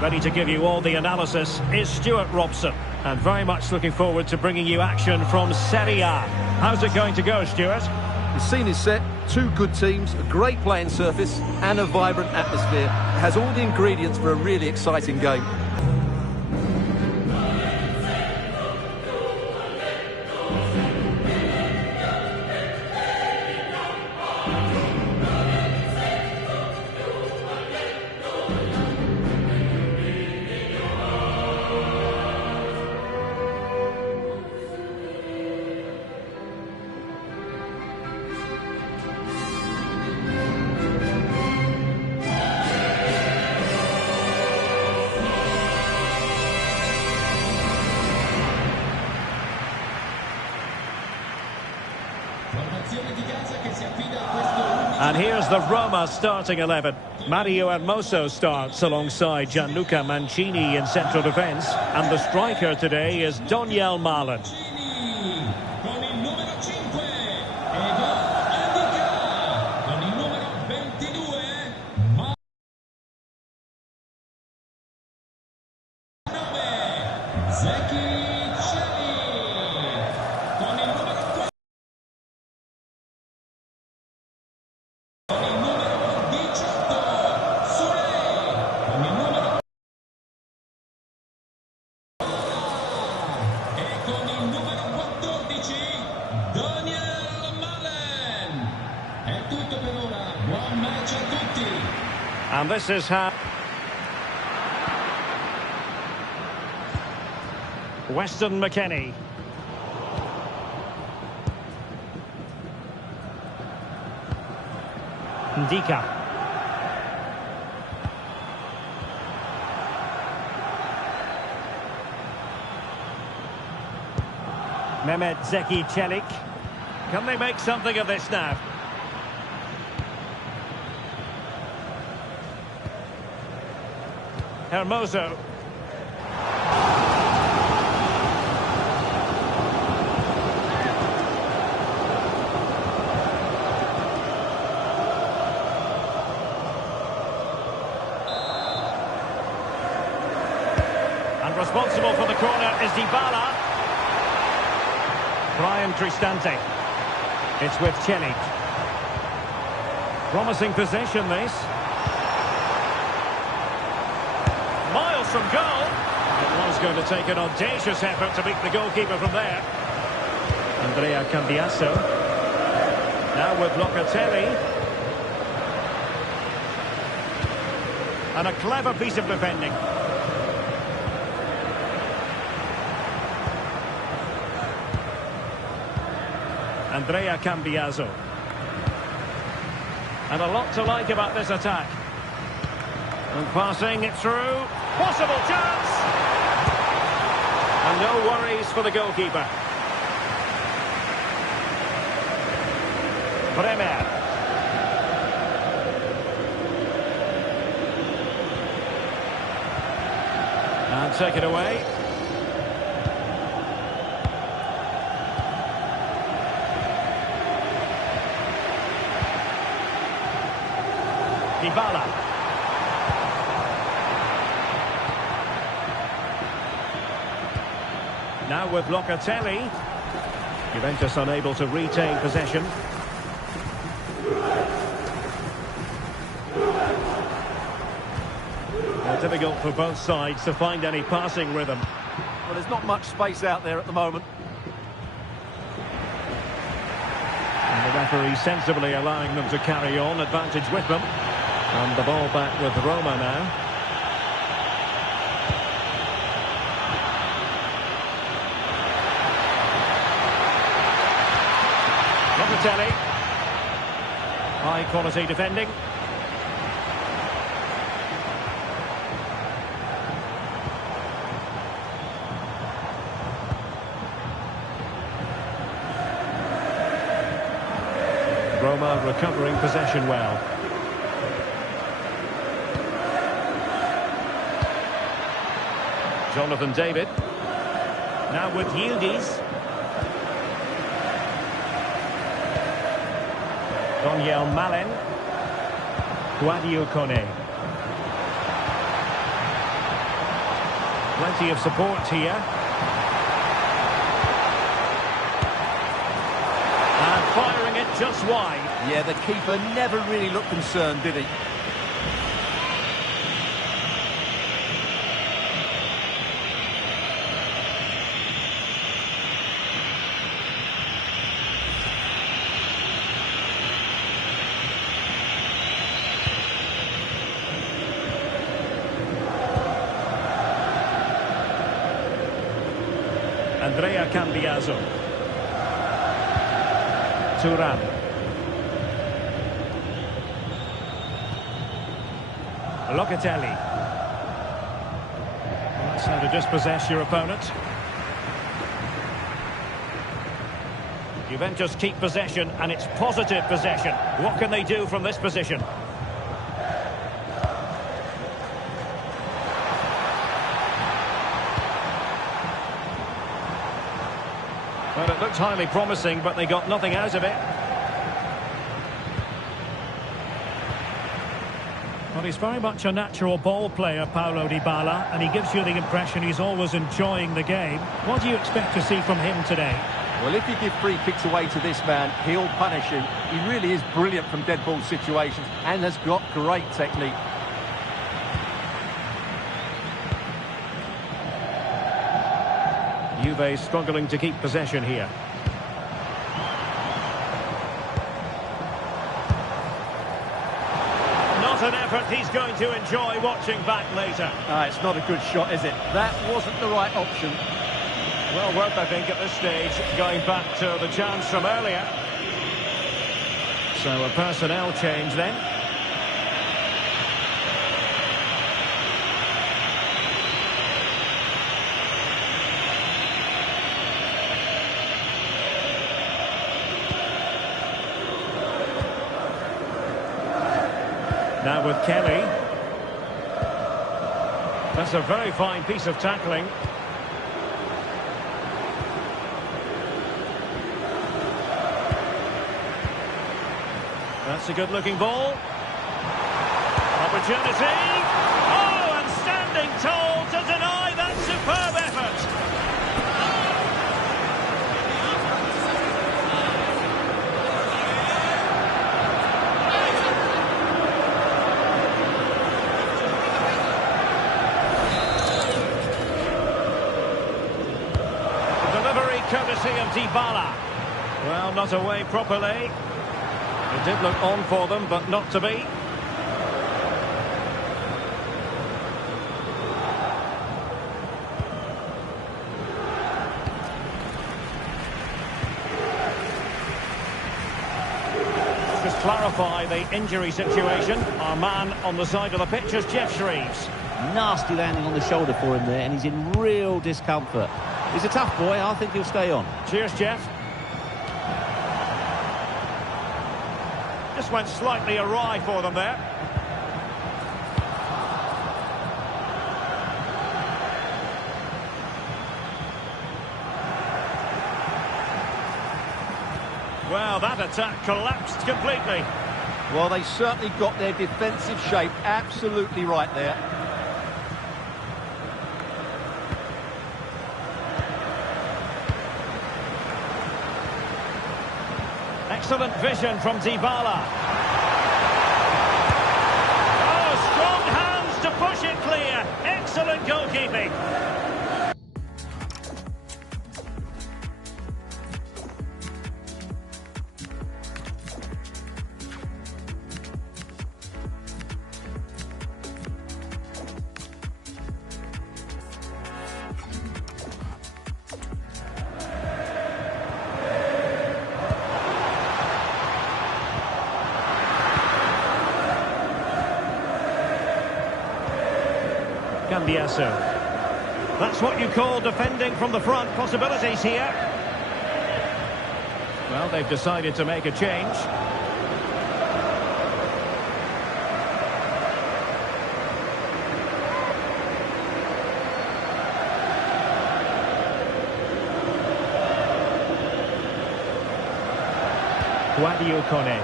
Ready to give you all the analysis is Stuart Robson. And very much looking forward to bringing you action from Serie A. How's it going to go, Stuart? The scene is set, two good teams, a great playing surface and a vibrant atmosphere. It has all the ingredients for a really exciting game. And here's the Roma starting 11. Mario Hermoso starts alongside Gianluca Mancini in central defence. And the striker today is Daniel Malen. And this is how Weston McKennie. Ndika. Mehmet Zeki Çelik. Can they make something of this now? Hermoso. And responsible for the corner is Dybala. Brian Cristante. It's with Çelik. Promising possession, this. Miles from goal. It was going to take an audacious effort to beat the goalkeeper from there. Andrea Cambiasso. Now with Locatelli. And a clever piece of defending. Andrea Cambiasso. And a lot to like about this attack. And passing it through. Possible chance. And no worries for the goalkeeper. Bremer. And take it away. Dybala. Now with Locatelli. Juventus unable to retain possession. Difficult for both sides to find any passing rhythm. Well, there's not much space out there at the moment. And the referee sensibly allowing them to carry on, advantage with them. And the ball back with Roma now. Locatelli. High quality defending. Roma recovering possession well. Jonathan David. Now with Yildiz. Daniel Malen. Guadio Kone. Plenty of support here. And firing it just wide. Yeah, the keeper never really looked concerned, did he? Andrea Cambiaso. Turan. Locatelli. That's how to dispossess your opponent. Juventus keep possession, and it's positive possession. What can they do from this position? Well, it looked highly promising, but they got nothing out of it. Well, he's very much a natural ball player, Paulo Dybala, and he gives you the impression he's always enjoying the game. What do you expect to see from him today? Well, if you give free kicks away to this man, he'll punish you. He really is brilliant from dead ball situations and has got great technique. Juve struggling to keep possession here. Not an effort he's going to enjoy watching back later. It's not a good shot, is it? That wasn't the right option. Well worth, I think, at this stage, going back to the chance from earlier. So a personnel change then. Now with Kelly. That's a very fine piece of tackling. That's a good-looking ball. Opportunity. Oh, and standing tall to deny that superb effort. Delivery courtesy of Dybala. Well, not away properly. It did look on for them, but not to be. Just clarify the injury situation. Our man on the side of the pitch is Jeff Shreves. Nasty landing on the shoulder for him there, and he's in real discomfort. He's a tough boy. I think he'll stay on. Cheers, Jeff. Just went slightly awry for them there. Well, that attack collapsed completely. Well, they certainly got their defensive shape absolutely right there. Excellent vision from Dybala. Oh, strong hands to push it clear. Excellent goalkeeping. Cambiaso. That's what you call defending from the front. Possibilities here. Well, they've decided to make a change. Guadio Kone.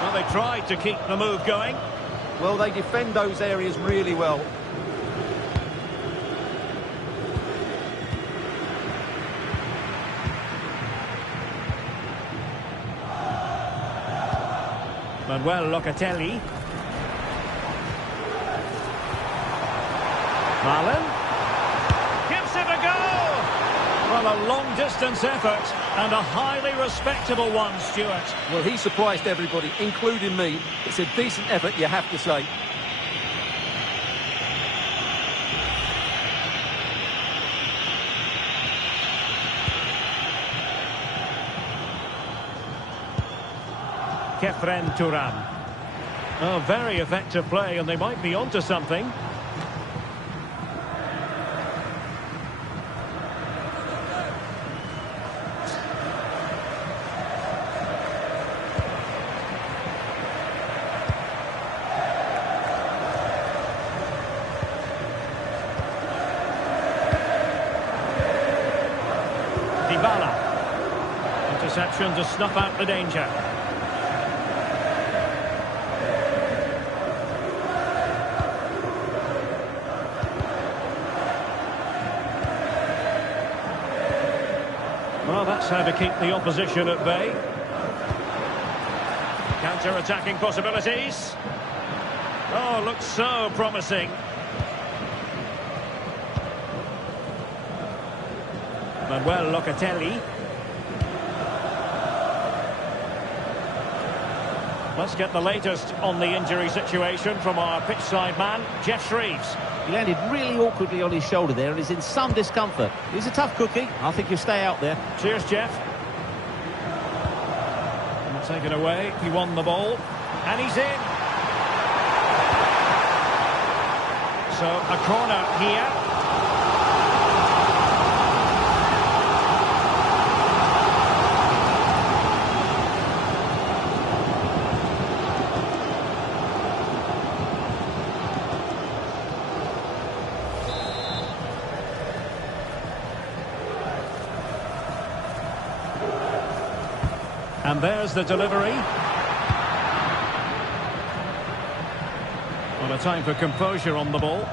Well, they tried to keep the move going. Well, they defend those areas really well. Manuel Locatelli. Malen. Gives it a go! Well, a long-distance effort and a highly respectable one, Stuart. Well, he surprised everybody, including me. It's a decent effort, you have to say. Kefren Turan. Oh, very effective play, and they might be onto something. Interception to snuff out the danger. Well, that's how to keep the opposition at bay. Counter-attacking possibilities. Oh, looks so promising. Manuel Locatelli. Let's get the latest on the injury situation from our pitchside man, Jeff Shreves. He landed really awkwardly on his shoulder there and is in some discomfort. He's a tough cookie. I think he'll stay out there. Cheers, Jeff. And take it away. He won the ball. And he's in. So, a corner here. And there's the delivery. Well, a time for composure on the ball.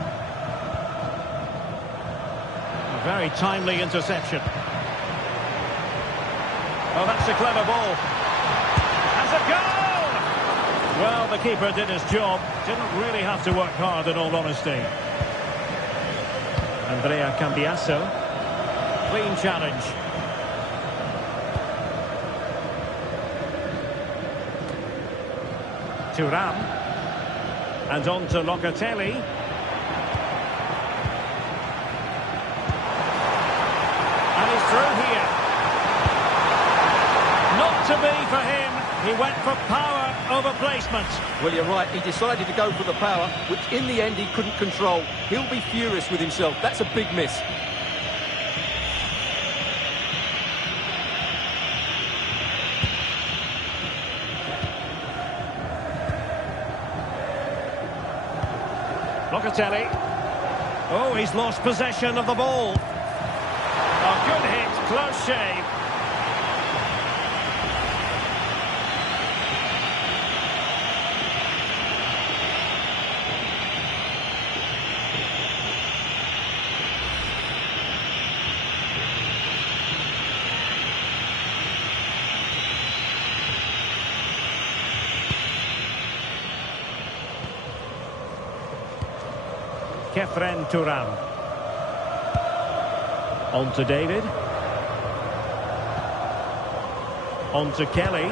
A very timely interception. Oh, that's a clever ball. That's a goal! Well, the keeper did his job. Didn't really have to work hard, in all honesty. Andrea Cambiasso. Clean challenge. Turan. And on to Locatelli. And he's through here. Not to be for him. He went for power over placement. Well, you're right. He decided to go for the power, which in the end he couldn't control. He'll be furious with himself. That's a big miss. Locatelli. Oh, he's lost possession of the ball. A good hit, close shave. Kefren Turan. On to David. On to Kelly.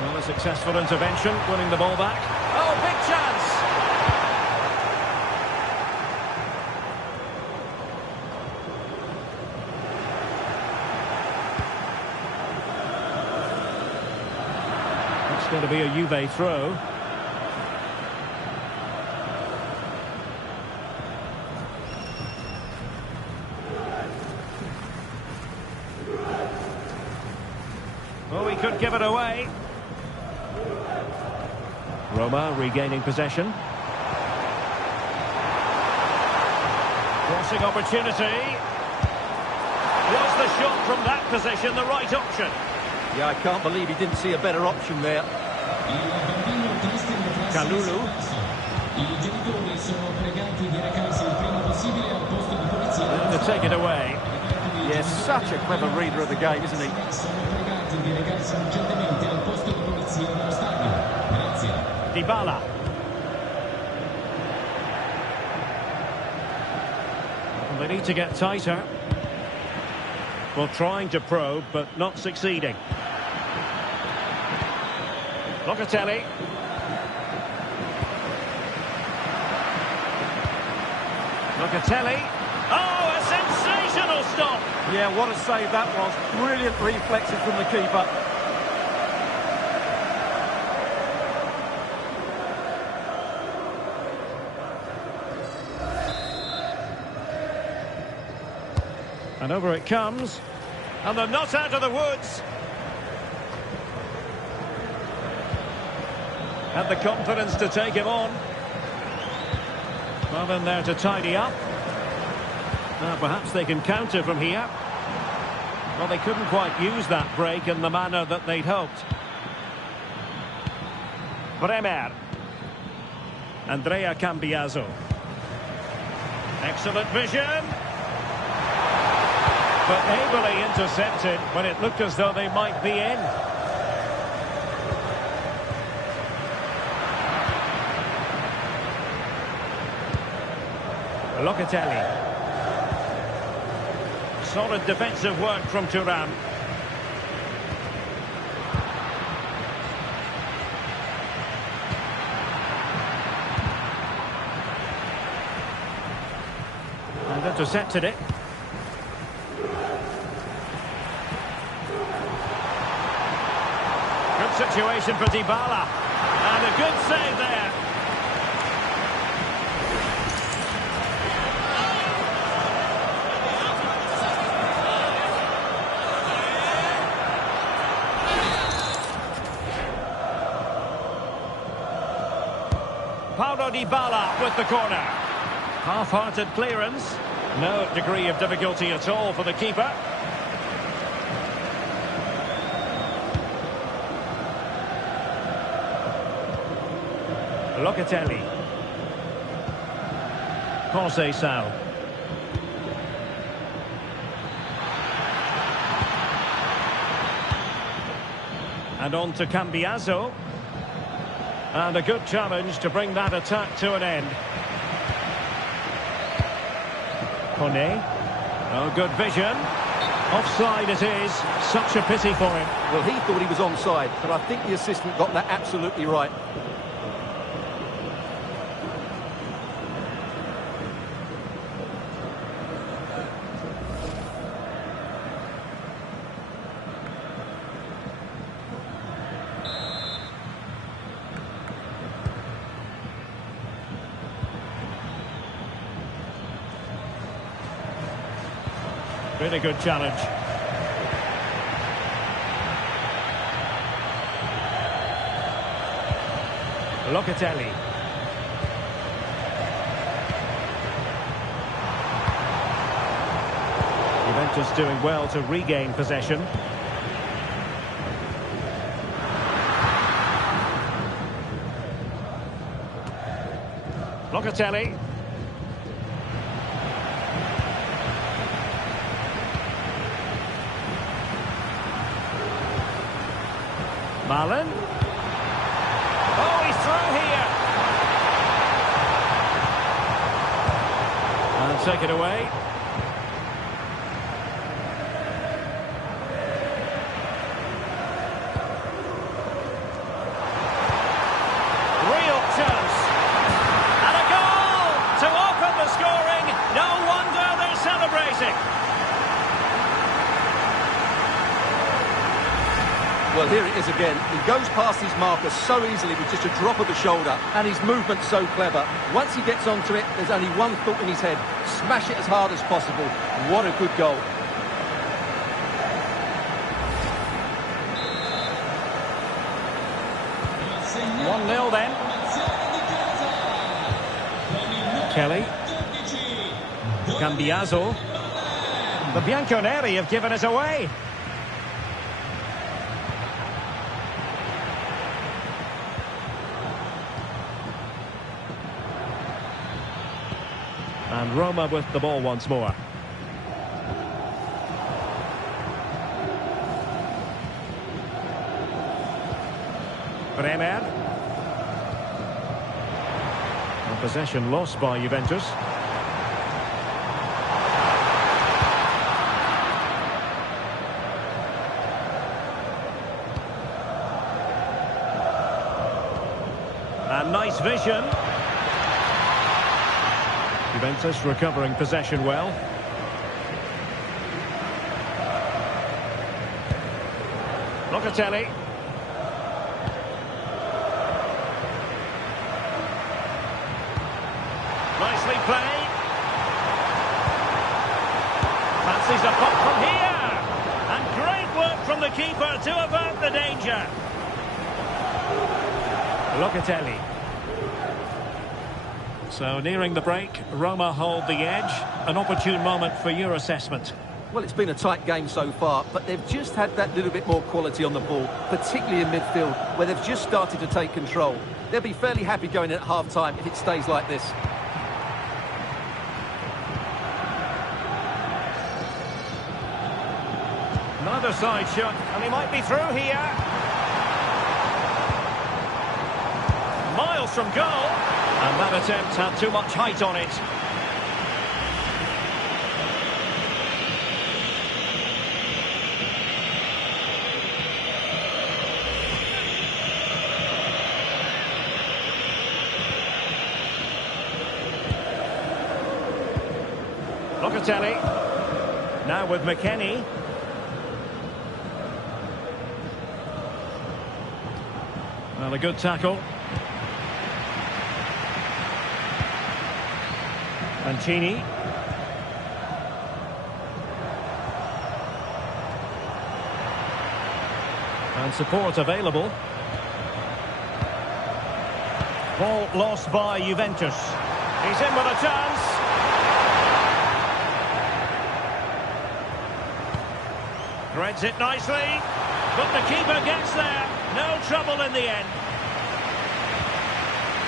Well, a successful intervention, winning the ball back. Oh, big chance! It's going to be a Juve throw. Oh, he could give it away. Roma regaining possession. Crossing opportunity. Was the shot from that position the right option? Yeah, I can't believe he didn't see a better option there. Kalulu. To take it away. Yes, such a clever reader of the game, isn't he? Dybala. And they need to get tighter. Well, trying to probe, but not succeeding. Locatelli. Locatelli. Oh, a sensational stop! Yeah, what a save that was. Brilliant reflexes from the keeper. And over it comes. And they're not out of the woods. Had the confidence to take him on. Well, in there to tidy up. Now, perhaps they can counter from here. Well, they couldn't quite use that break in the manner that they'd hoped. Bremer. Andrea Cambiaso. Excellent vision. But ably intercepted when it looked as though they might be in. Locatelli. Solid defensive work from Thuram. And intercepted it. Good situation for Dybala. And a good save there. Paulo Dybala with the corner. Half-hearted clearance. No degree of difficulty at all for the keeper. Locatelli. Conceição. And on to Cambiaso. And a good challenge to bring that attack to an end. Kone. Oh, good vision. Offside it is. Such a pity for him. Well, he thought he was onside, but I think the assistant got that absolutely right. Really good challenge. Locatelli. Juventus doing well to regain possession. Locatelli. Marlon. Oh, he's through here. And take it away. Real chance. And a goal to open the scoring. No wonder they're celebrating. Well, here it is again. He goes past his marker so easily with just a drop of the shoulder, and his movement's so clever. Once he gets onto it, there's only one thought in his head. Smash it as hard as possible. What a good goal. One 0 then. Kelly. Cambiaso. The Bianconeri have given us away. And Roma with the ball once more. Bremer. Possession lost by Juventus. And nice vision. Juventus recovering possession well. Locatelli. Nicely played. Fancies a pop from here. And great work from the keeper to avert the danger. Locatelli. So nearing the break, Roma hold the edge. An opportune moment for your assessment. Well, it's been a tight game so far, but they've just had that little bit more quality on the ball, particularly in midfield, where they've just started to take control. They'll be fairly happy going in at half-time if it stays like this. Another side shot, and he might be through here. Miles from goal. And that attempt had too much height on it. Locatelli. Now with McKennie. Well, a good tackle. Mancini. And support available. Ball lost by Juventus. He's in with a chance. Threads it nicely. But the keeper gets there. No trouble in the end.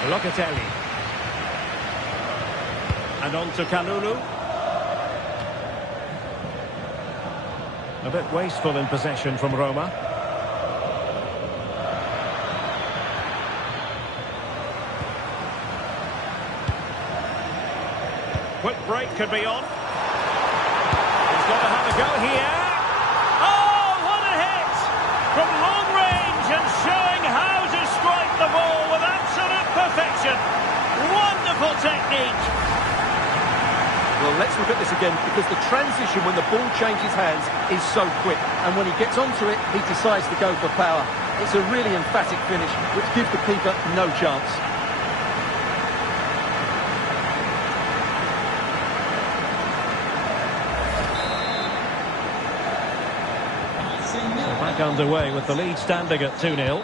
Locatelli. And on to Kalulu. A bit wasteful in possession from Roma. Quick break could be on. He's got to have a go here. Oh, what a hit! From long range and showing how to strike the ball with absolute perfection. Wonderful technique. Well, let's look at this again, because the transition when the ball changes hands is so quick. And when he gets onto it, he decides to go for power. It's a really emphatic finish, which gives the keeper no chance. So back underway with the lead standing at 2-0.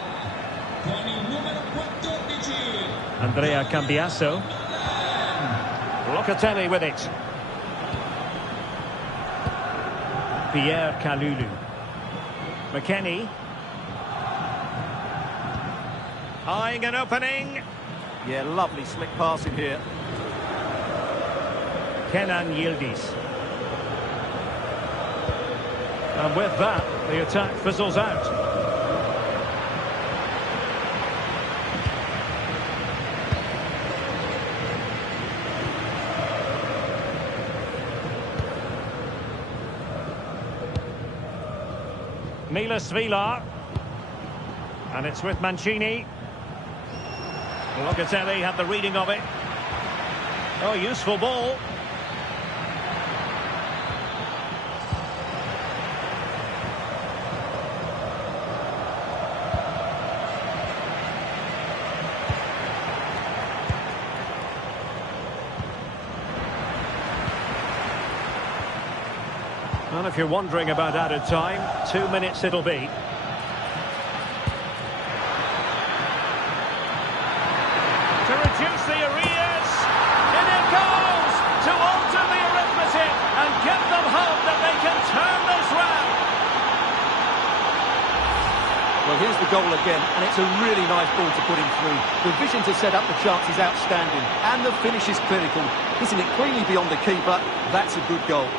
Andrea Cambiasso. Locatelli with it. Pierre Kalulu. McKennie. Eyeing an opening. Yeah, lovely slick passing here. Kenan Yildiz. And with that, the attack fizzles out. Milas Vila. And it's with Mancini. Locatelli had the reading of it. Oh, useful ball. Well, if you're wondering about added time, 2 minutes it'll be. To reduce the arrears, and it goes to alter the arithmetic and give them hope that they can turn this round. Well, here's the goal again, and it's a really nice ball to put him through. The vision to set up the chance is outstanding, and the finish is clinical. Hitting it cleanly beyond the keeper, that's a good goal.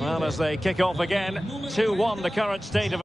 Well, as they kick off again, 2-1 the current state of...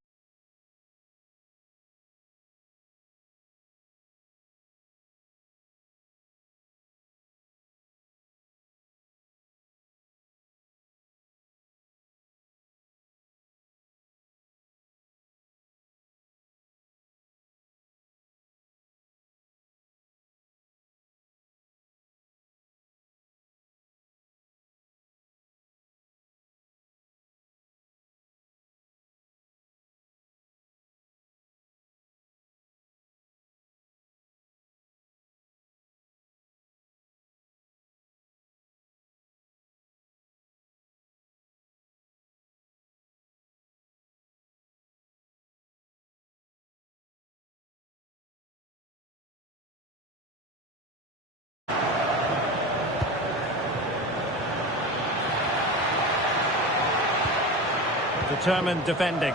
Determined defending.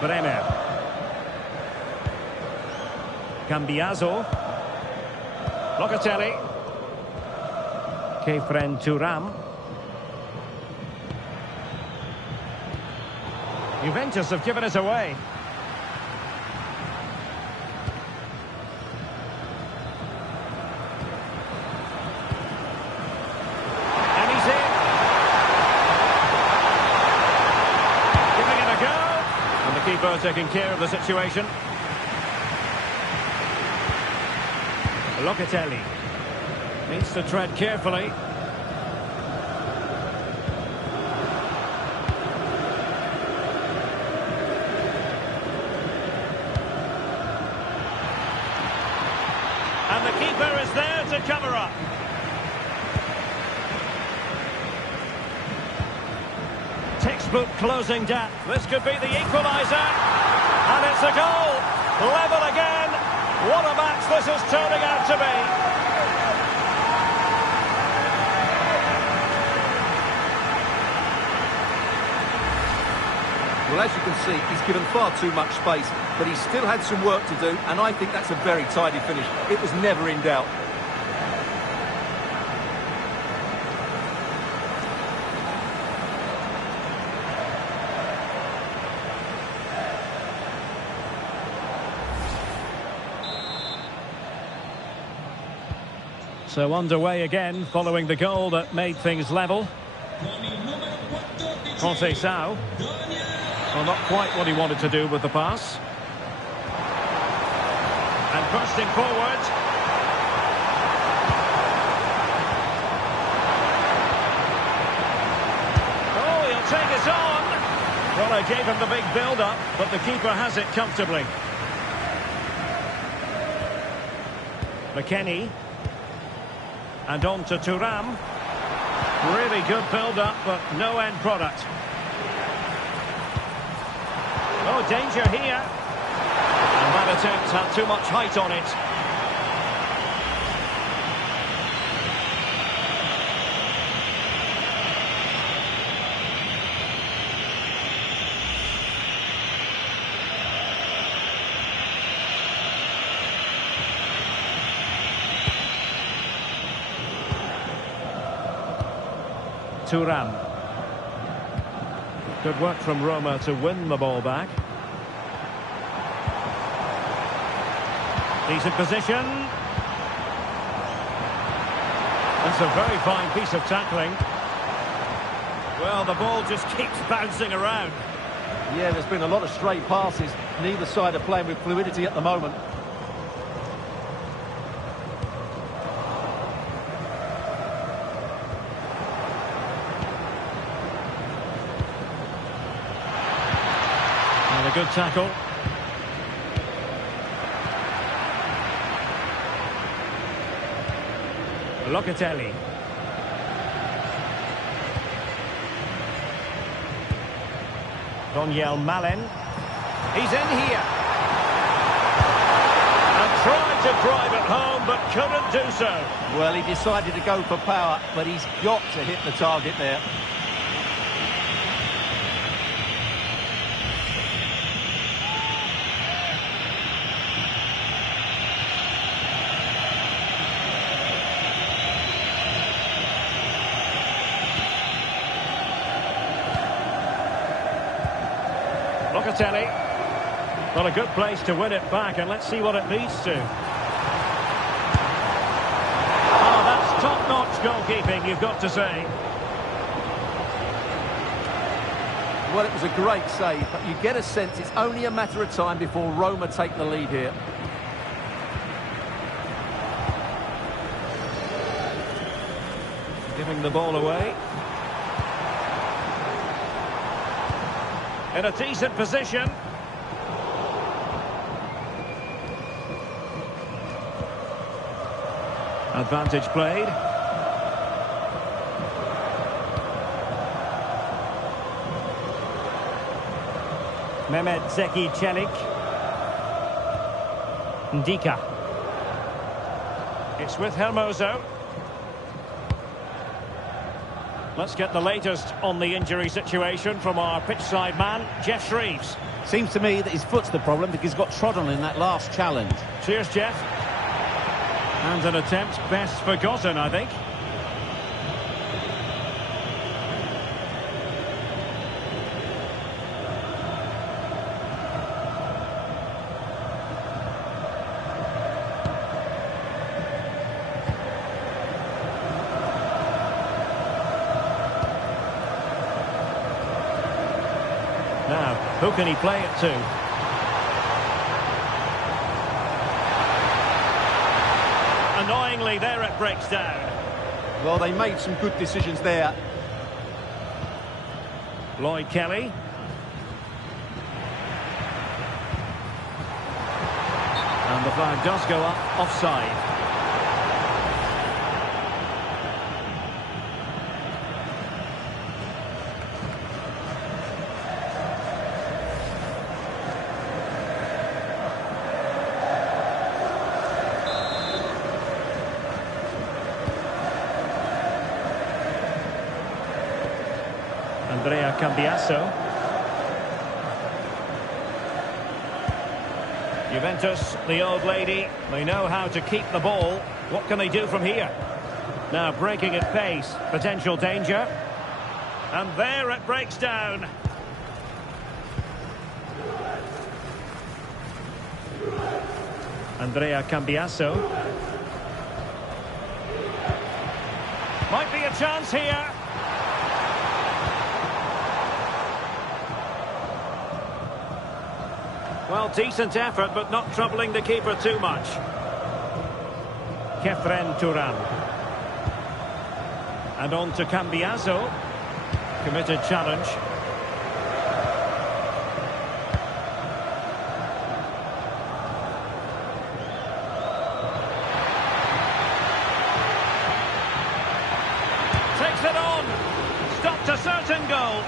Bremer. Cambiaso. Locatelli. Kefren Thuram. Juventus have given it away. Keeper taking care of the situation. Locatelli needs to tread carefully. And the keeper is there to cover up. Textbook closing gap. This could be the equalizer. And it's a goal. Level again. What a match this is turning out to be. Well, as you can see, he's given far too much space, but he still had some work to do, and I think that's a very tidy finish. It was never in doubt. So underway again, following the goal that made things level. Conceição. Well, not quite what he wanted to do with the pass. And bursting forward. Oh, he'll take it on. Well, they gave him the big build-up, but the keeper has it comfortably. McKennie. And on to Thuram. Really good build-up, but no end product. Oh, danger here. And that attempt had too much height on it. Thuram. Good work from Roma to win the ball back. Decent position. That's a very fine piece of tackling. Well, the ball just keeps bouncing around. Yeah, there's been a lot of stray passes. Neither side are playing with fluidity at the moment. And a good tackle. Locatelli. Donyell Malen. He's in here. And tried to drive it home, but couldn't do so. Well, he decided to go for power, but he's got to hit the target there. Balotelli. Well, a good place to win it back, and let's see what it leads to. Oh, that's top-notch goalkeeping, you've got to say. Well, it was a great save, but you get a sense it's only a matter of time before Roma take the lead here. Giving the ball away. In a decent position. Advantage played. Mehmet Zeki Çelik. Ndika. It's with Hermoso. Let's get the latest on the injury situation from our pitchside man, Jeff Shreves. Seems to me that his foot's the problem because he's got trod on in that last challenge. Cheers, Jeff. And an attempt best forgotten, I think. Now, who can he play it to? Annoyingly, there it breaks down. Well, they made some good decisions there. Lloyd Kelly. And the flag does go up, offside. Andrea Cambiasso. Juventus, the old lady, they know how to keep the ball. What can they do from here? Now breaking at pace, potential danger. And there it breaks down. Andrea Cambiasso. Might be a chance here. Well, decent effort, but not troubling the keeper too much. Kefren Turan. And on to Cambiasso. Committed challenge. Takes it on. Stopped a certain goal.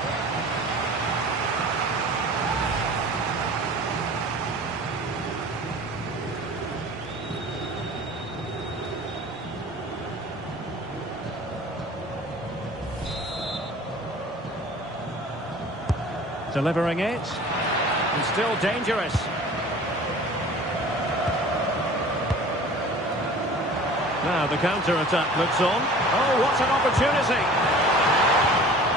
Delivering it, and still dangerous. Now the counter-attack looks on. Oh, what an opportunity!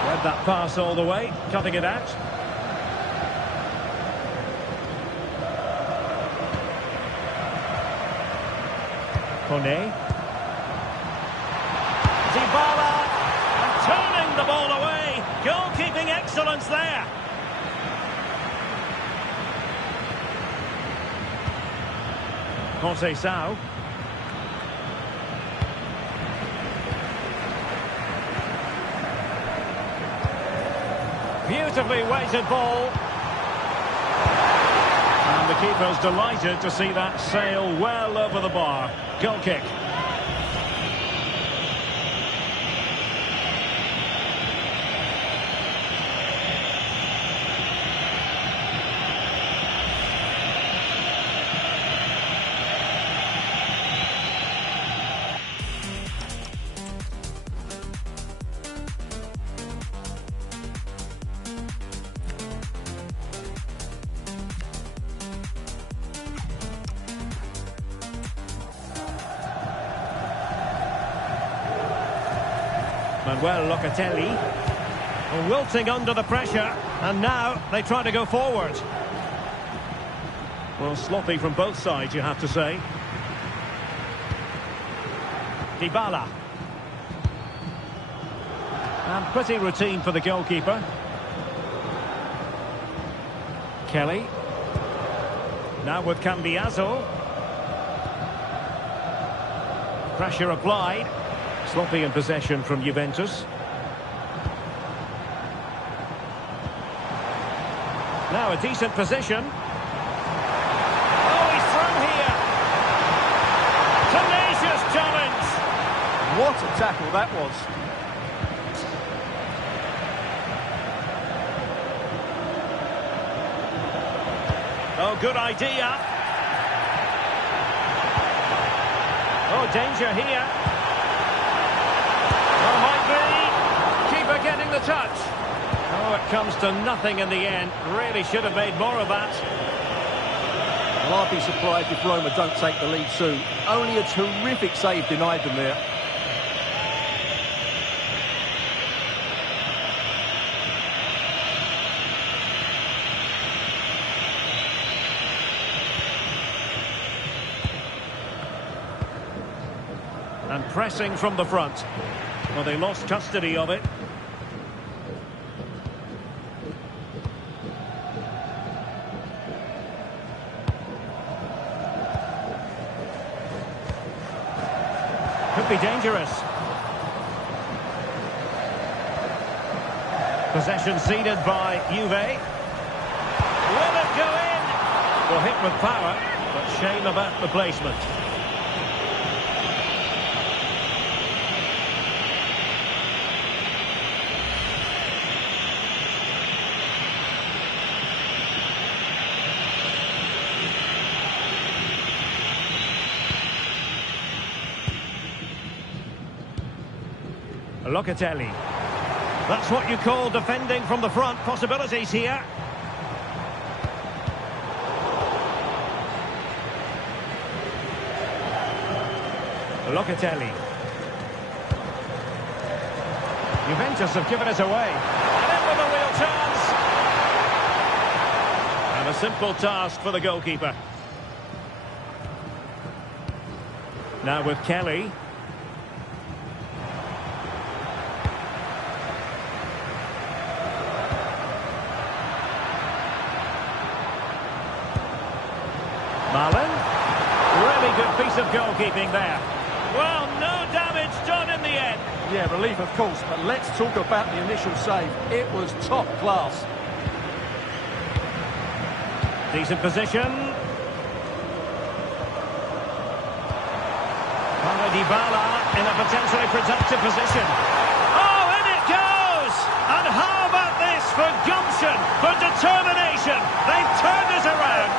Read that pass all the way, cutting it out. Kone. Dybala, and turning the ball away. Goalkeeping excellence there. Conceição. Beautifully weighted ball. And the keeper's delighted to see that sail well over the bar. Goal kick. Manuel Locatelli, wilting under the pressure, and now they try to go forward. Well, sloppy from both sides, you have to say. Dybala. And pretty routine for the goalkeeper. Kelly. Now with Cambiaso. Pressure applied. Sloppy in possession from Juventus. Now a decent position. Oh, he's through here. Tenacious challenge. What a tackle that was. Oh, good idea. Oh, danger here. Oh, might be. Keeper getting the touch. Oh, it comes to nothing in the end. Really should have made more of that. Well, I'd be surprised if Roma don't take the lead soon. Only a terrific save denied them there. And pressing from the front. Well, they lost custody of it. Could be dangerous. Possession ceded by Juve. Will it go in? Well, hit with power, but shame about the placement. Locatelli. That's what you call defending from the front. Possibilities here. Locatelli. Juventus have given it away. And in with a real chance. And a simple task for the goalkeeper. Now with Kelly. Marlon. Really good piece of goalkeeping there. Well, no damage done in the end. Yeah, relief of course, but let's talk about the initial save. It was top class. Decent position. Dybala in a potentially productive position. Oh, in it goes! And how about this for gumption, for determination? They've turned it around.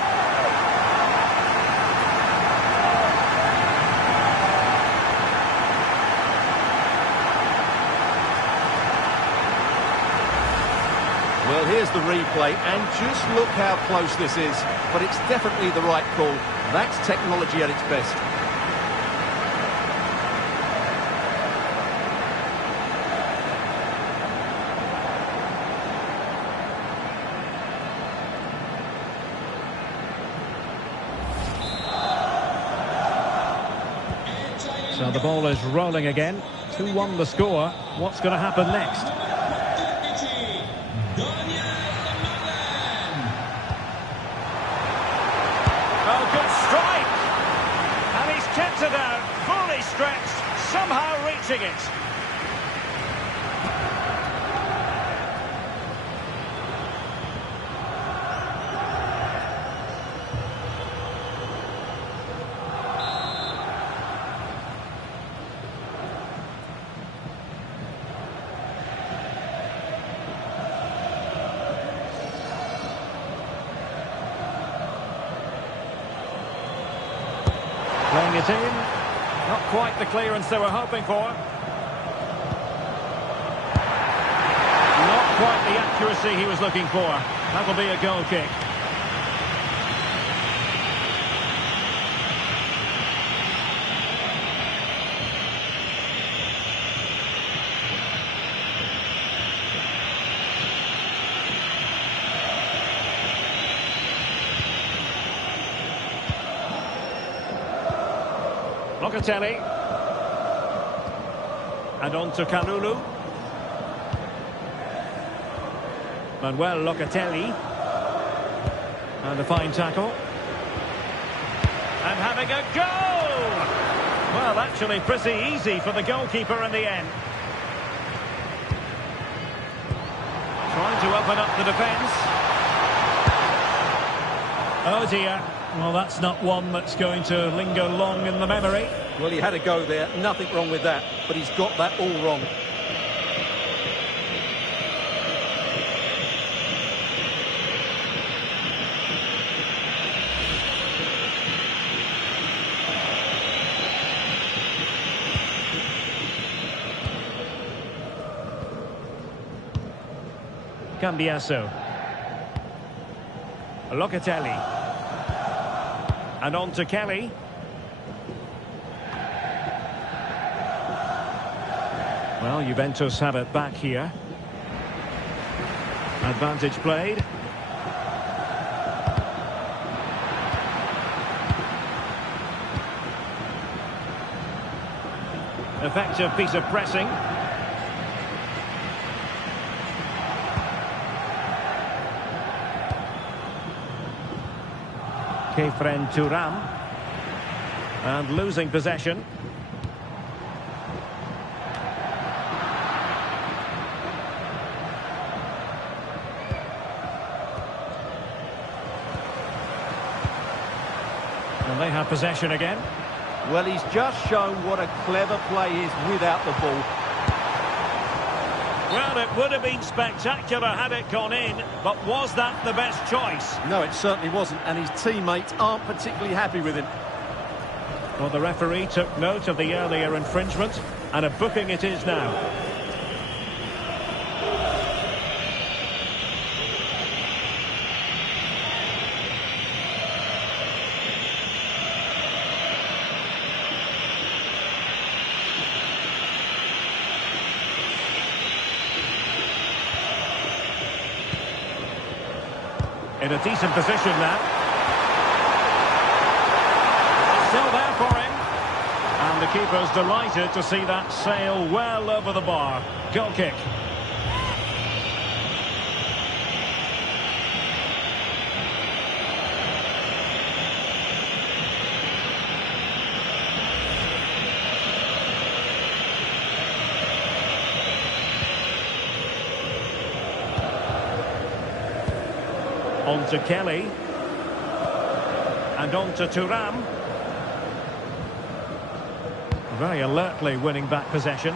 Well, here's the replay, and just look how close this is. But it's definitely the right call. That's technology at its best. So the ball is rolling again. 2-1 the score. What's going to happen next? Oh, good strike! And he's kept it out, fully stretched, somehow reaching it. Playing it in. Not quite the clearance they were hoping for. Not quite the accuracy he was looking for. That'll be a goal kick. Locatelli. And on to Kalulu. Manuel Locatelli. And a fine tackle. And having a go! Well, actually pretty easy for the goalkeeper in the end. Trying to open up the defence. Oh dear. Well, that's not one that's going to linger long in the memory. Well, he had a go there. Nothing wrong with that. But he's got that all wrong. Cambiaso. Locatelli. And on to Kelly. Well, Juventus have it back here. Advantage played. Effective piece of pressing. Kefren Turam. And losing possession. And they have possession again. Well, he's just shown what a clever play is without the ball. Well, it would have been spectacular had it gone in, but was that the best choice? No, it certainly wasn't, and his teammates aren't particularly happy with him. Well, the referee took note of the earlier infringement, and a booking it is now. In a decent position now. Still there for him. And the keeper's delighted to see that sail well over the bar. Goal kick. On to Kelly. And on to Thuram. Very alertly winning back possession.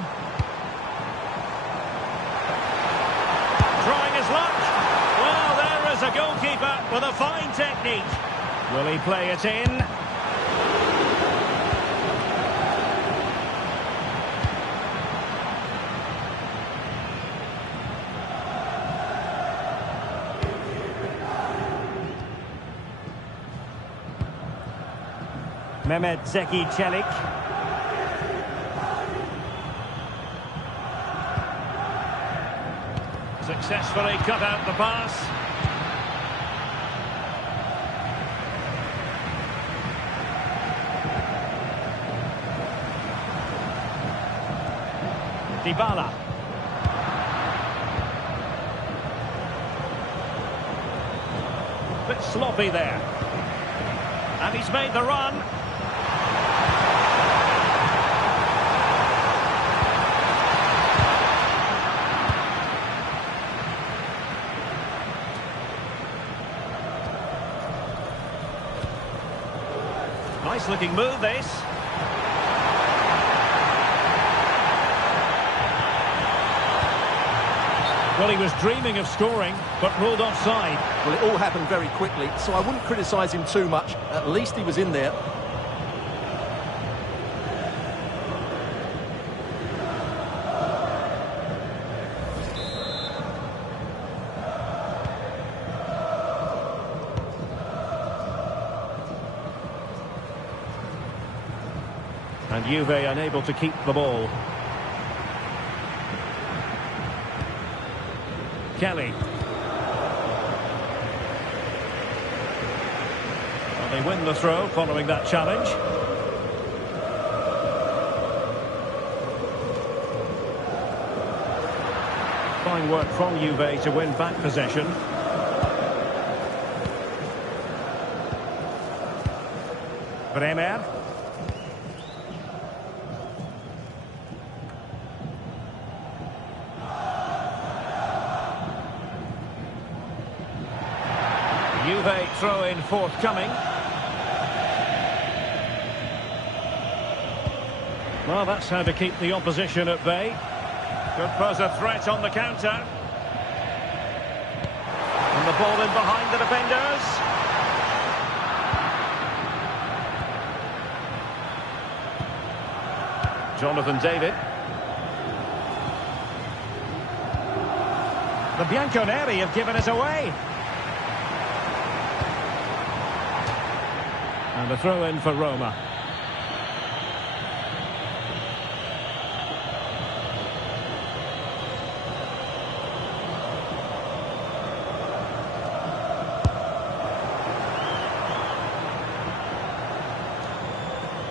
Trying his luck. Well, there is a goalkeeper with a fine technique. Will he play it in? Mehmet Zeki Çelik. Successfully cut out the pass. Dybala. Bit sloppy there. And he's made the run. Nice looking move, this. Well, he was dreaming of scoring, but ruled offside. Well, it all happened very quickly, so I wouldn't criticise him too much. At least he was in there. And Juve unable to keep the ball. Kelly. Well, they win the throw following that challenge. Fine work from Juve to win back possession. Bremer. Juve throw-in forthcoming. Well, that's how to keep the opposition at bay. Could pose a threat on the counter. And the ball in behind the defenders. Jonathan David. The Bianconeri have given it away. And a throw-in for Roma.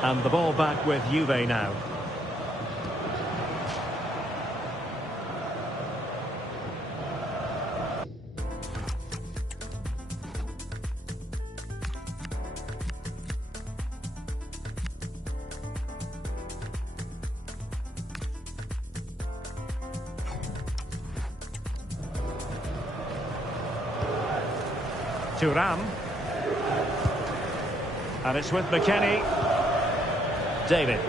And the ball back with Juve now. Thuram. And it's with McKennie. David.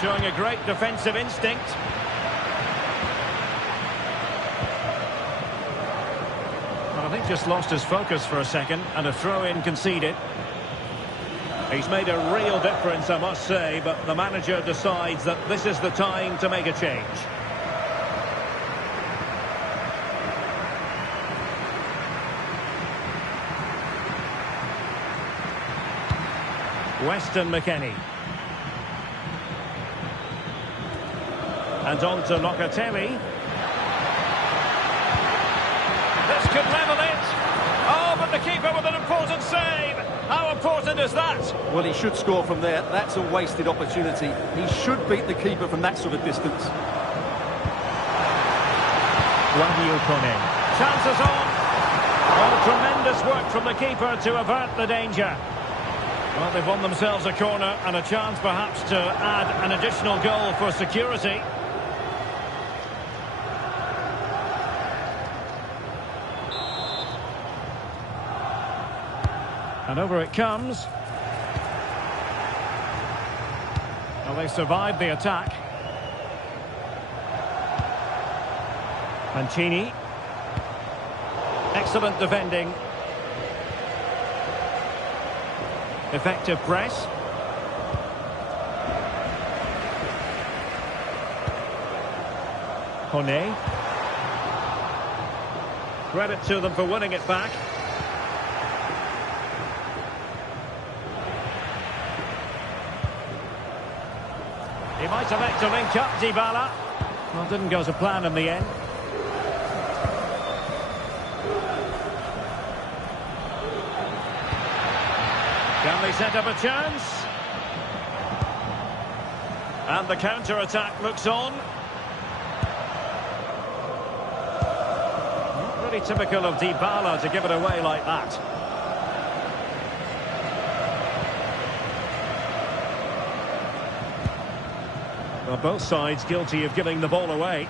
Showing a great defensive instinct. Well, I think just lost his focus for a second, and a throw-in conceded. He's made a real difference, I must say, but the manager decides that this is the time to make a change. Weston McKennie. And on to Locatelli. This could level it. Oh, but the keeper with an important save. How important is that? Well, he should score from there. That's a wasted opportunity. He should beat the keeper from that sort of distance. Guardiola Kone. Chances on. Oh, tremendous work from the keeper to avert the danger. Well, they've won themselves a corner and a chance perhaps to add an additional goal for security. And over it comes. Well, they survived the attack. Mancini. Excellent defending. Effective press. Kone. Credit to them for winning it back. He might elect to link up Dybala. Well, didn't go to plan in the end. Can they set up a chance? And the counter-attack looks on. Not really typical of Dybala to give it away like that. Well, both sides guilty of giving the ball away.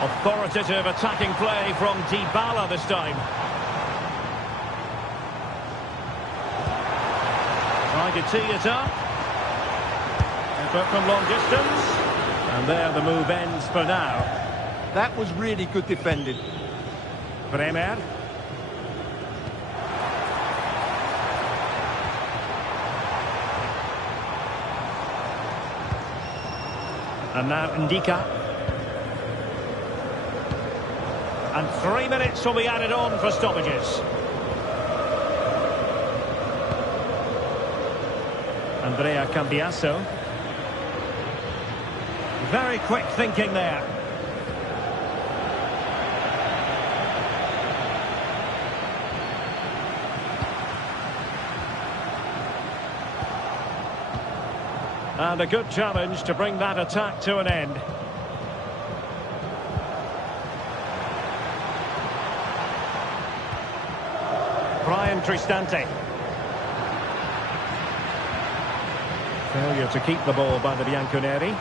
Authoritative attacking play from Dybala this time. Trying to tee it up. But from long distance. And there the move ends for now. That was really good defending. Bremer. And now Ndika. And 3 minutes will be added on for stoppages. Andrea Cambiasso. Very quick thinking there. And a good challenge to bring that attack to an end. Brian Cristante. Failure to keep the ball by the Bianconeri.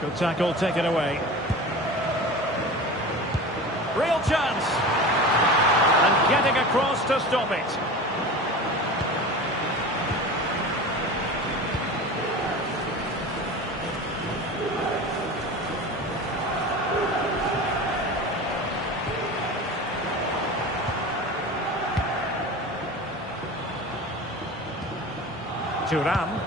Good tackle taken away. Real chance. And getting across to stop it. Thuram.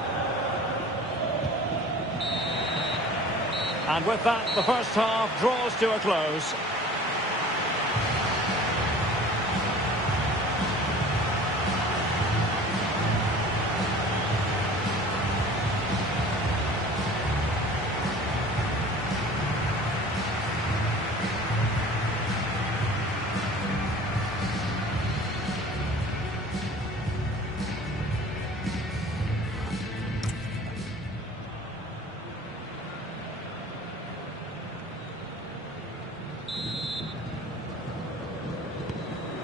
And with that, the first half draws to a close.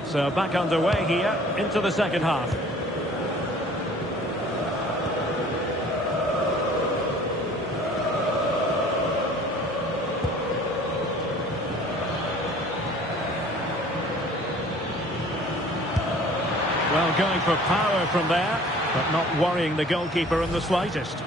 So back underway here into the second half. Well, going for power from there, but not worrying the goalkeeper in the slightest.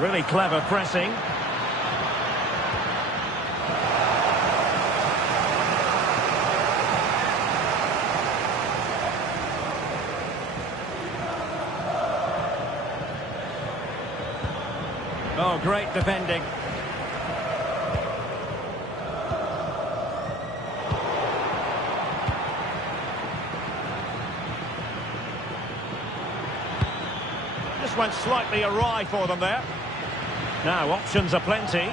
Really clever pressing. Oh, great defending. Just went slightly awry for them there. Now, options are plenty.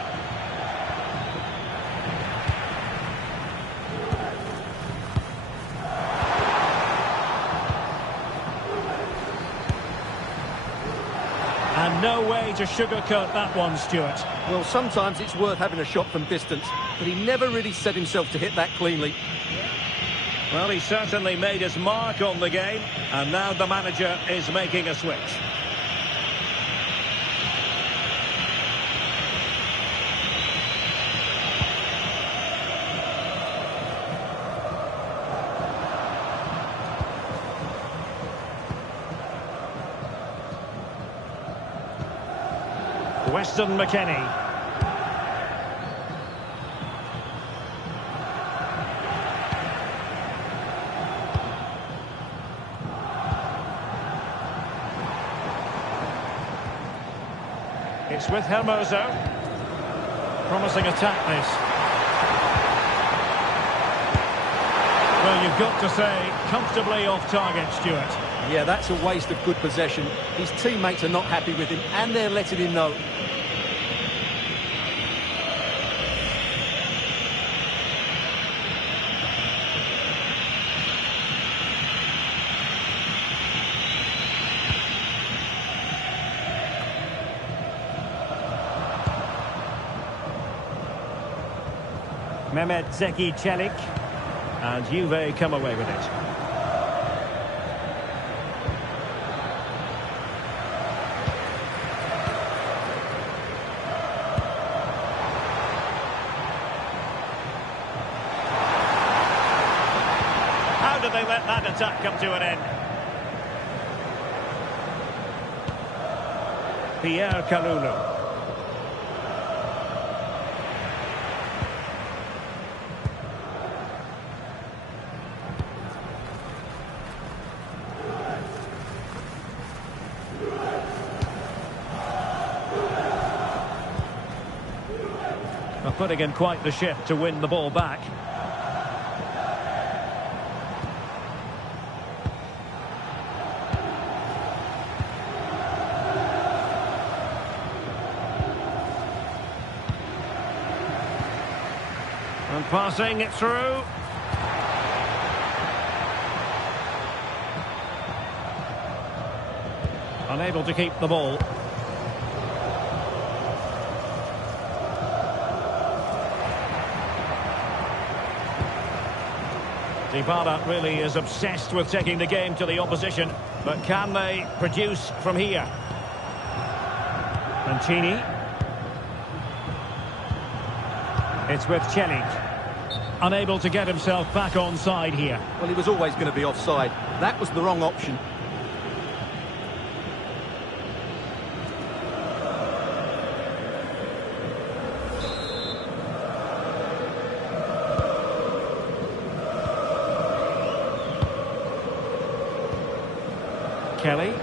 And no way to sugarcoat that one, Stuart. Well, sometimes it's worth having a shot from distance, but he never really set himself to hit that cleanly. Well, he certainly made his mark on the game, and now the manager is making a switch. Weston McKennie. It's with Hermoso. Promising attack this. Well, you've got to say, comfortably off target, Stuart. Yeah, that's a waste of good possession. His teammates are not happy with him, and they're letting him know. Mehmet Zeki Çelik, and Juve come away with it. How did they let that attack come to an end? Pierre Kalulu. putting in quite the shift to win the ball back. And passing it through. Unable to keep the ball. Dybala really is obsessed with taking the game to the opposition, but can they produce from here? Mancini. It's with Celik. Unable to get himself back onside here. Well, he was always going to be offside. That was the wrong option. Kelly.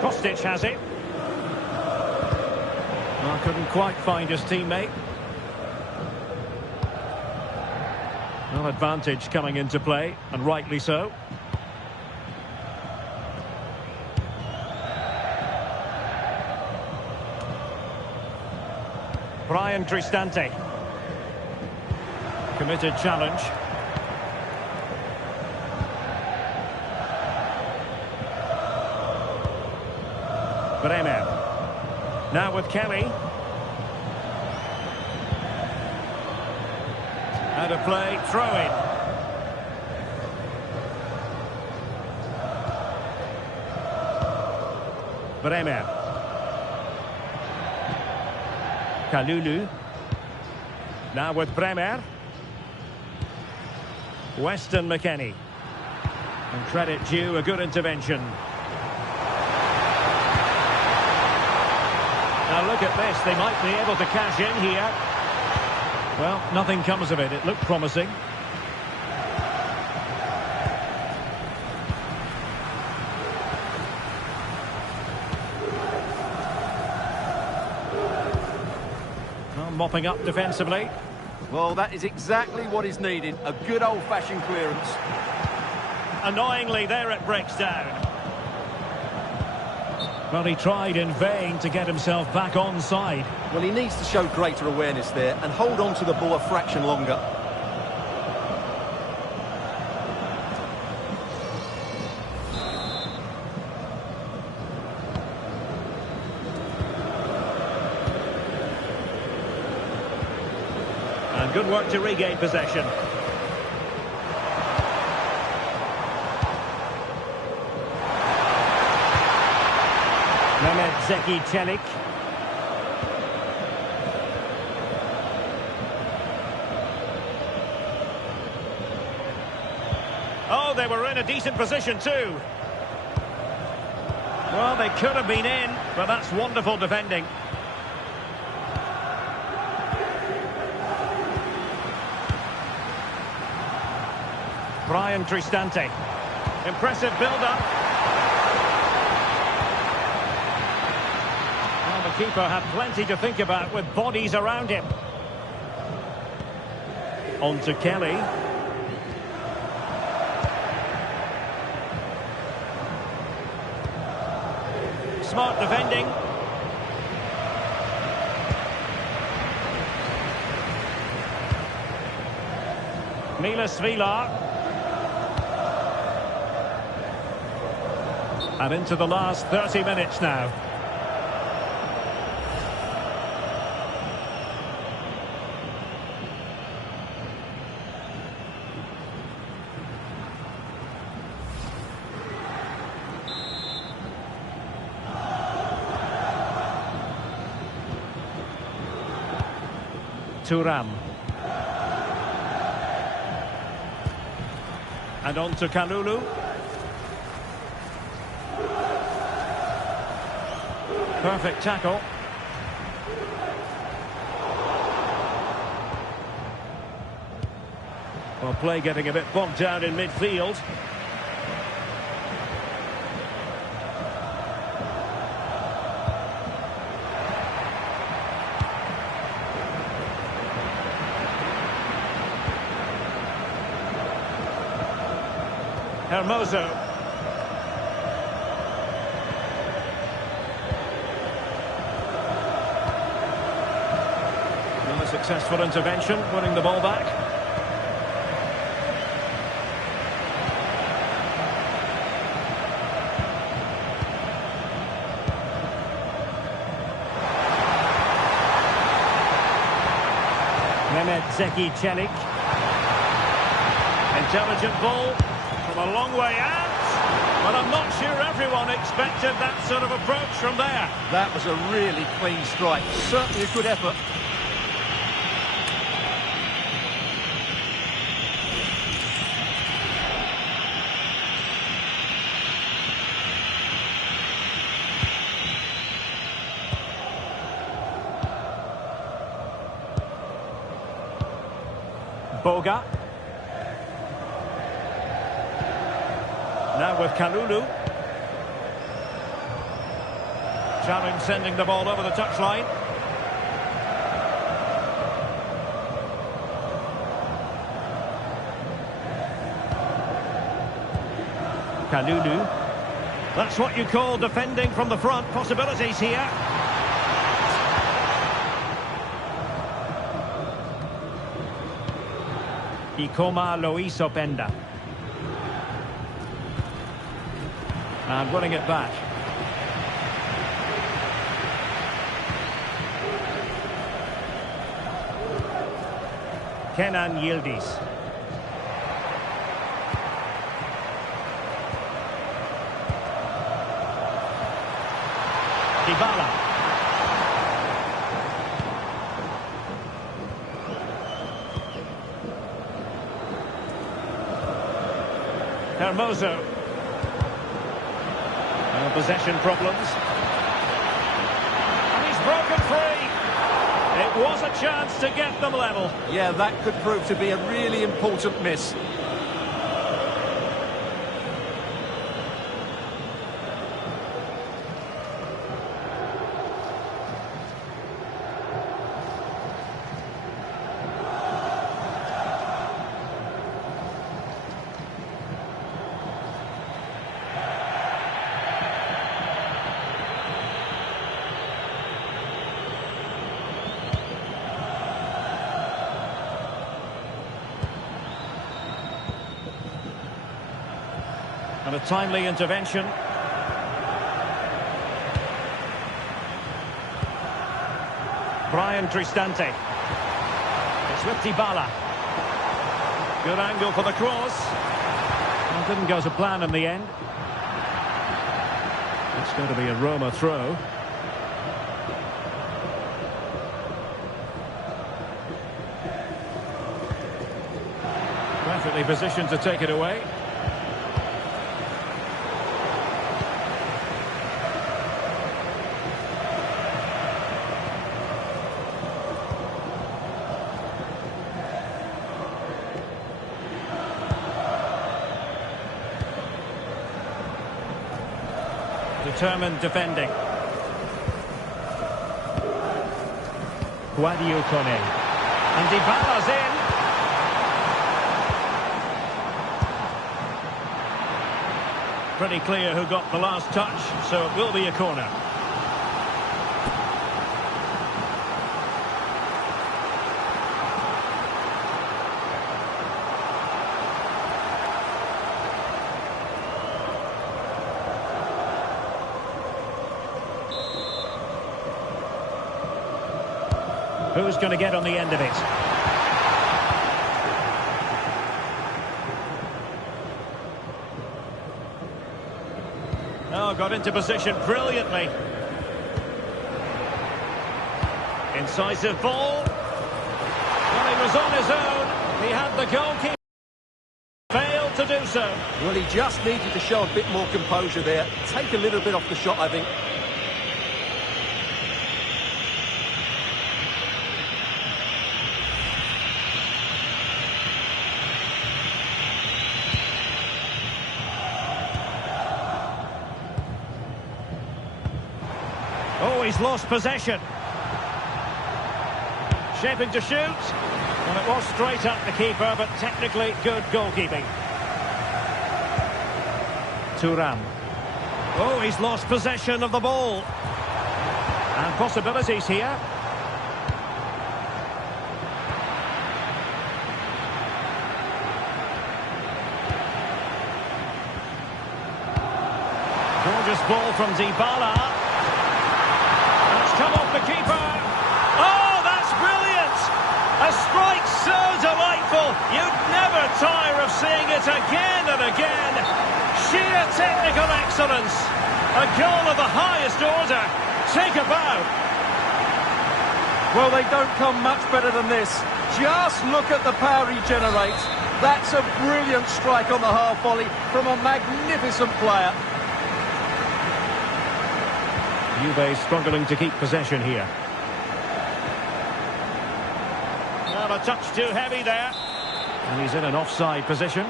Kostic has it. Well, couldn't quite find his teammate. Well, advantage coming into play, and rightly so. Brian Cristante. Committed challenge. Bremer. Now with Kelly. Out of play, throw in. Bremer. Kalulu. Now with Bremer. Weston McKennie. And credit due, a good intervention. Now look at this, they might be able to cash in here. Well, nothing comes of it. It looked promising. Well, mopping up defensively. Well, that is exactly what is needed. A good old-fashioned clearance. Annoyingly, there it breaks down. Well, he tried in vain to get himself back onside. Well, he needs to show greater awareness there and hold on to the ball a fraction longer. And good work to regain possession. Zeki Celik. Oh, they were in a decent position too. Well, they could have been in, but that's wonderful defending. Brian Cristante. Impressive build-up. Keeper had plenty to think about with bodies around him. On to Kelly. Smart defending. Milas Vilar. And into the last 30 minutes now. Thuram. And on to Kalulu. Perfect tackle. Well, play getting a bit bogged down in midfield. Hermoso. Another successful intervention, winning the ball back. Mehmet Zeki Çelik. Intelligent ball from a long way out. But I'm not sure everyone expected that sort of approach from there. That was a really clean strike. Certainly a good effort. Boga. Now with Kalulu. Challenge sending the ball over the touchline. Kalulu. That's what you call defending from the front. Possibilities here. Ikoma Lois Openda. And winning it back. Kenan Yildiz. Dybala. Hermoso. Possession problems. And he's broken free. It was a chance to get them level. Yeah, that could prove to be a really important miss. And a timely intervention. Brian Cristante. It's with Dybala. Good angle for the cross. Well, didn't go to plan in the end. It's going to be a Roma throw. Perfectly positioned to take it away. Determined defending. Guadio Kone. And Dybala's in. Pretty clear who got the last touch, so it will be a corner. Who's going to get on the end of it? Oh, got into position brilliantly. Incisive ball. Well, he was on his own. He had the goalkeeper. Failed to do so. Well, he just needed to show a bit more composure there. Take a little bit off the shot, I think. Oh, he's lost possession. Shaping to shoot. Well, it was straight at the keeper, but technically good goalkeeping. Thuram. Oh, he's lost possession of the ball. And possibilities here. Gorgeous ball from Dybala. That's come off the keeper. Oh, that's brilliant! A strike so delightful. You'd never tire of seeing it again and again. Sheer technical excellence. A goal of the highest order. Take a bow. Well, they don't come much better than this. Just look at the power he generates. That's a brilliant strike on the half volley from a magnificent player. Juve struggling to keep possession here. Well, a touch too heavy there. And he's in an offside position.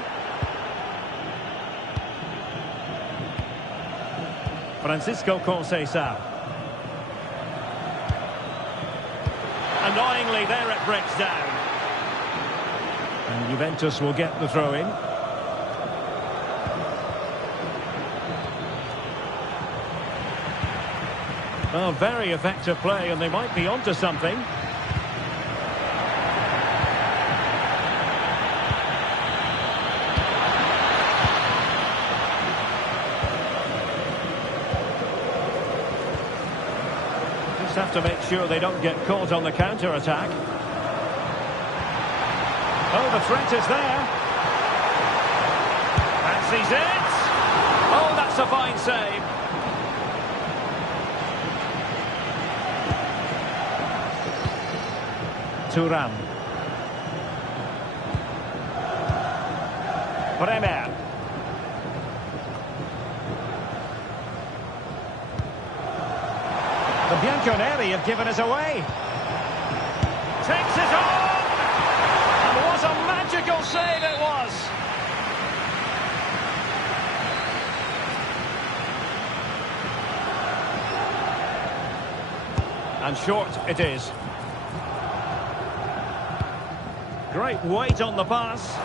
Francisco Conceição. Annoyingly, there it breaks down. And Juventus will get the throw in. Oh, very effective play, and they might be onto something. Just have to make sure they don't get caught on the counter-attack. Oh, the threat is there. Fancies it. Oh, that's a fine save. Thuram. Bremer. The Bianconeri have given us away. Takes it on! And what a magical save it was! And short it is. Great weight on the pass.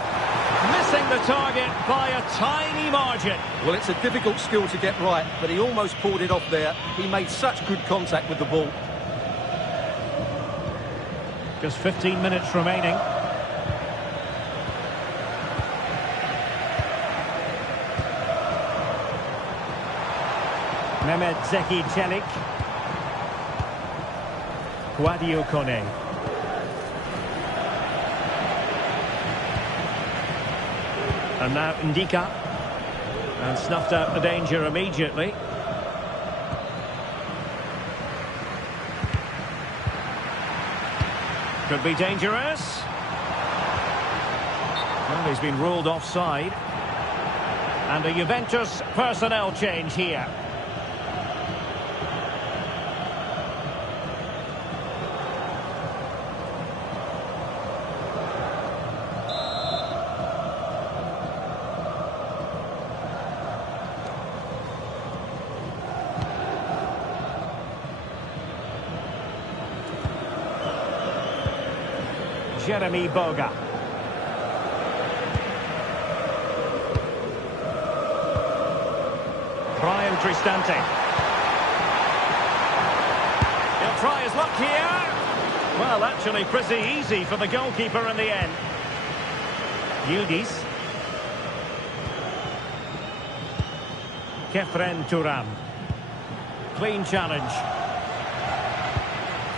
Missing the target by a tiny margin. Well, it's a difficult skill to get right, but he almost pulled it off there. He made such good contact with the ball. Just 15 minutes remaining. Mehmet Zeki Çelik. Guadio Kone. And now Ndika. And snuffed out the danger immediately. Could be dangerous. Well, he's been ruled offside. And a Juventus personnel change here. Jeremy Boga. Brian Cristante. He'll try his luck here. Well, actually pretty easy for the goalkeeper in the end. Yildiz. Kefren Thuram. Clean challenge.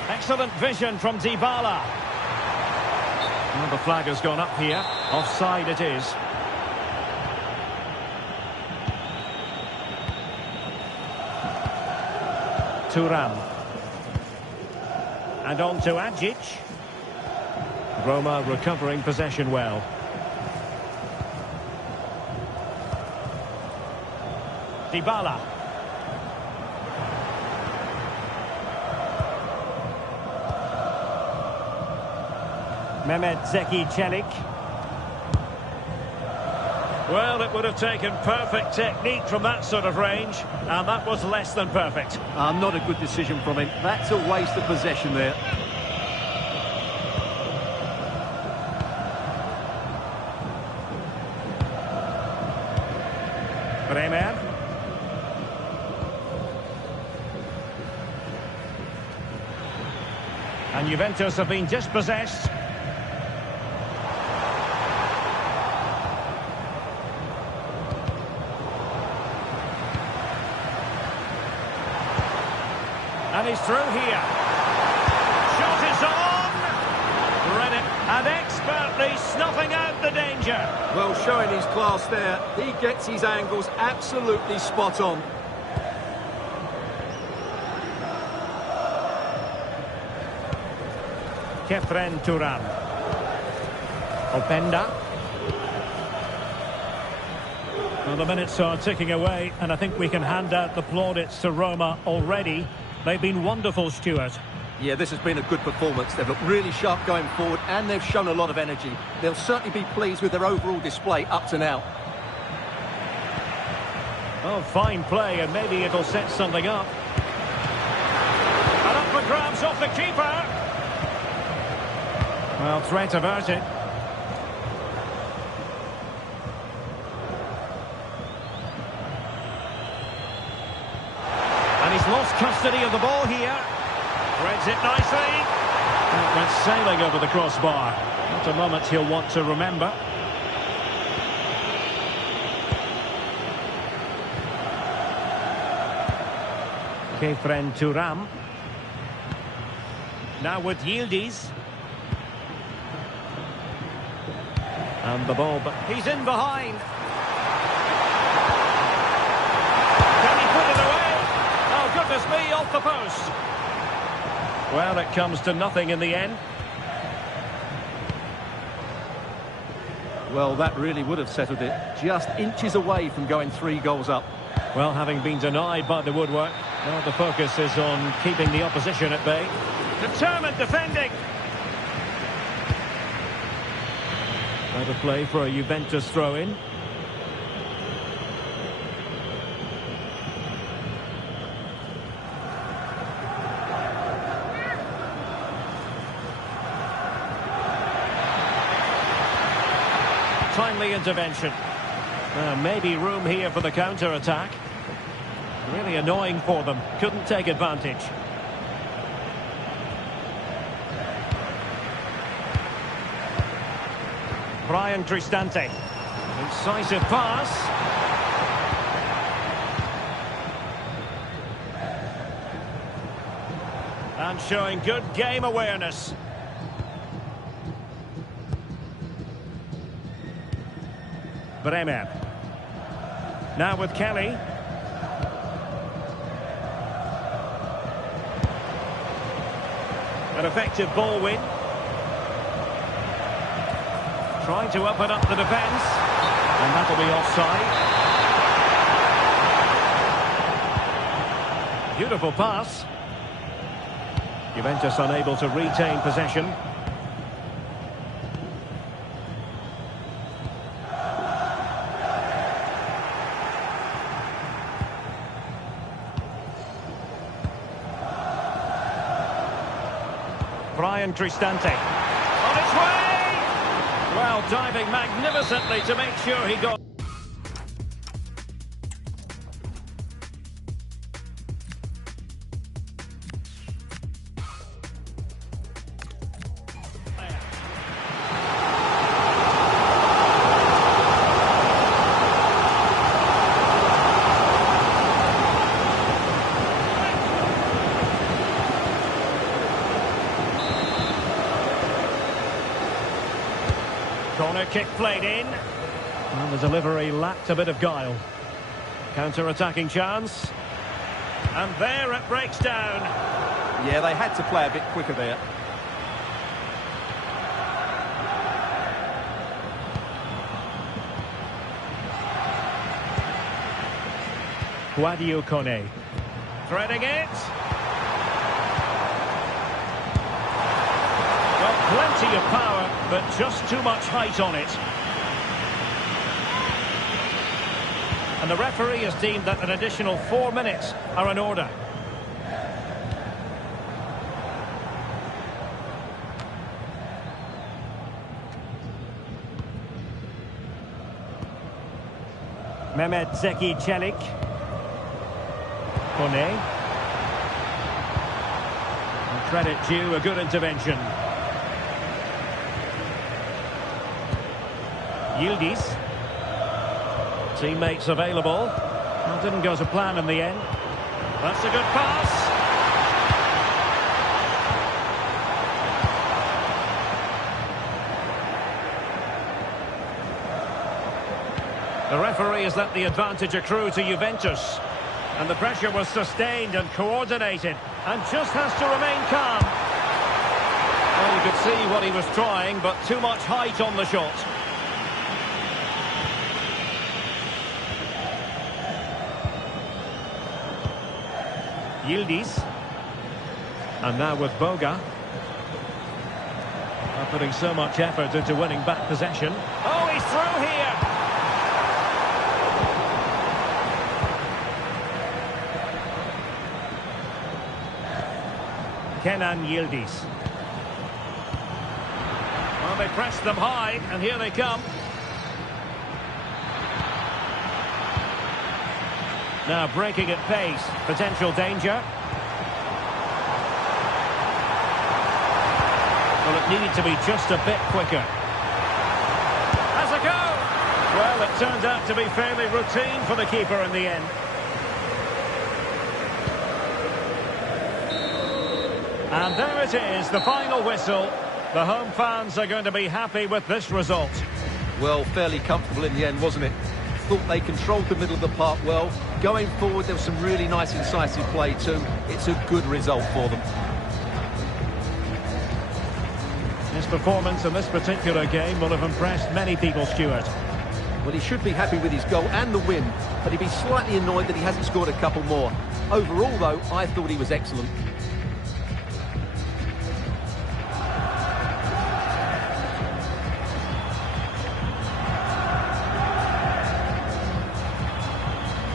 Excellent vision from Dybala. Well, the flag has gone up here. Offside it is. Thuram. And on to Agic. Roma recovering possession well. Dybala. Mehmet Zeki Çelik. Well, it would have taken perfect technique from that sort of range, and that was less than perfect. Not a good decision from him. That's a waste of possession there. Bremer. And Juventus have been dispossessed. And he's through here. Shot is on. Read it. And expertly snuffing out the danger. Well, showing his class there. He gets his angles absolutely spot on. Kefren Turan. Openda. Well, the minutes are ticking away, and I think we can hand out the plaudits to Roma already. They've been wonderful, Stuart. Yeah, this has been a good performance. They've looked really sharp going forward, and they've shown a lot of energy. They'll certainly be pleased with their overall display up to now. Oh, fine play, and maybe it'll set something up. And up for grabs off the keeper. Well, threat averted. And he's lost custody of the ball here. Threads it nicely. And it went sailing over the crossbar. Not a moment he'll want to remember. Kefren Turam. Now with Yildiz. And the ball, but he's in behind. Can he put it away? Oh, goodness me, off the post. Well, it comes to nothing in the end. Well, that really would have settled it. Just inches away from going 3 goals up. Well, having been denied by the woodwork, now the focus is on keeping the opposition at bay. Determined defending. Out of play for a Juventus throw-in. Timely intervention. Maybe room here for the counter-attack. Really annoying for them. Couldn't take advantage. Brian Cristante. Incisive pass. And showing good game awareness. Bremer. Now with Kelly. An effective ball win. Trying to open up the defence. And that'll be offside. Beautiful pass. Juventus unable to retain possession. Brian Cristante. On its way! Well, diving magnificently to make sure he got... Corner kick played in. Well, the delivery lacked a bit of guile. Counter-attacking chance. And there it breaks down. Yeah, they had to play a bit quicker there. Guadio Kone. Threading it. Well, plenty of power, but just too much height on it. And the referee has deemed that an additional 4 minutes are in order. Mehmet Zeki Çelik. Kone. Credit due, a good intervention. Yildiz. Teammates available. Well, didn't go to plan in the end. That's a good pass. The referee has let the advantage accrue to Juventus. And the pressure was sustained and coordinated. And just has to remain calm. Well, you could see what he was trying, but too much height on the shot. Yildiz. And now with Boga. Not putting so much effort into winning back possession. Oh, he's through here! Kenan Yildiz. Well, they pressed them high, and here they come. Now breaking at pace, potential danger. Well, it needed to be just a bit quicker. Has a go! Well, it turned out to be fairly routine for the keeper in the end. And there it is, the final whistle. The home fans are going to be happy with this result. Well, fairly comfortable in the end, wasn't it? Thought they controlled the middle of the park well. Going forward, there was some really nice, incisive play too. It's a good result for them. His performance in this particular game will have impressed many people, Stuart. Well, he should be happy with his goal and the win, but he'd be slightly annoyed that he hasn't scored a couple more. Overall, though, I thought he was excellent.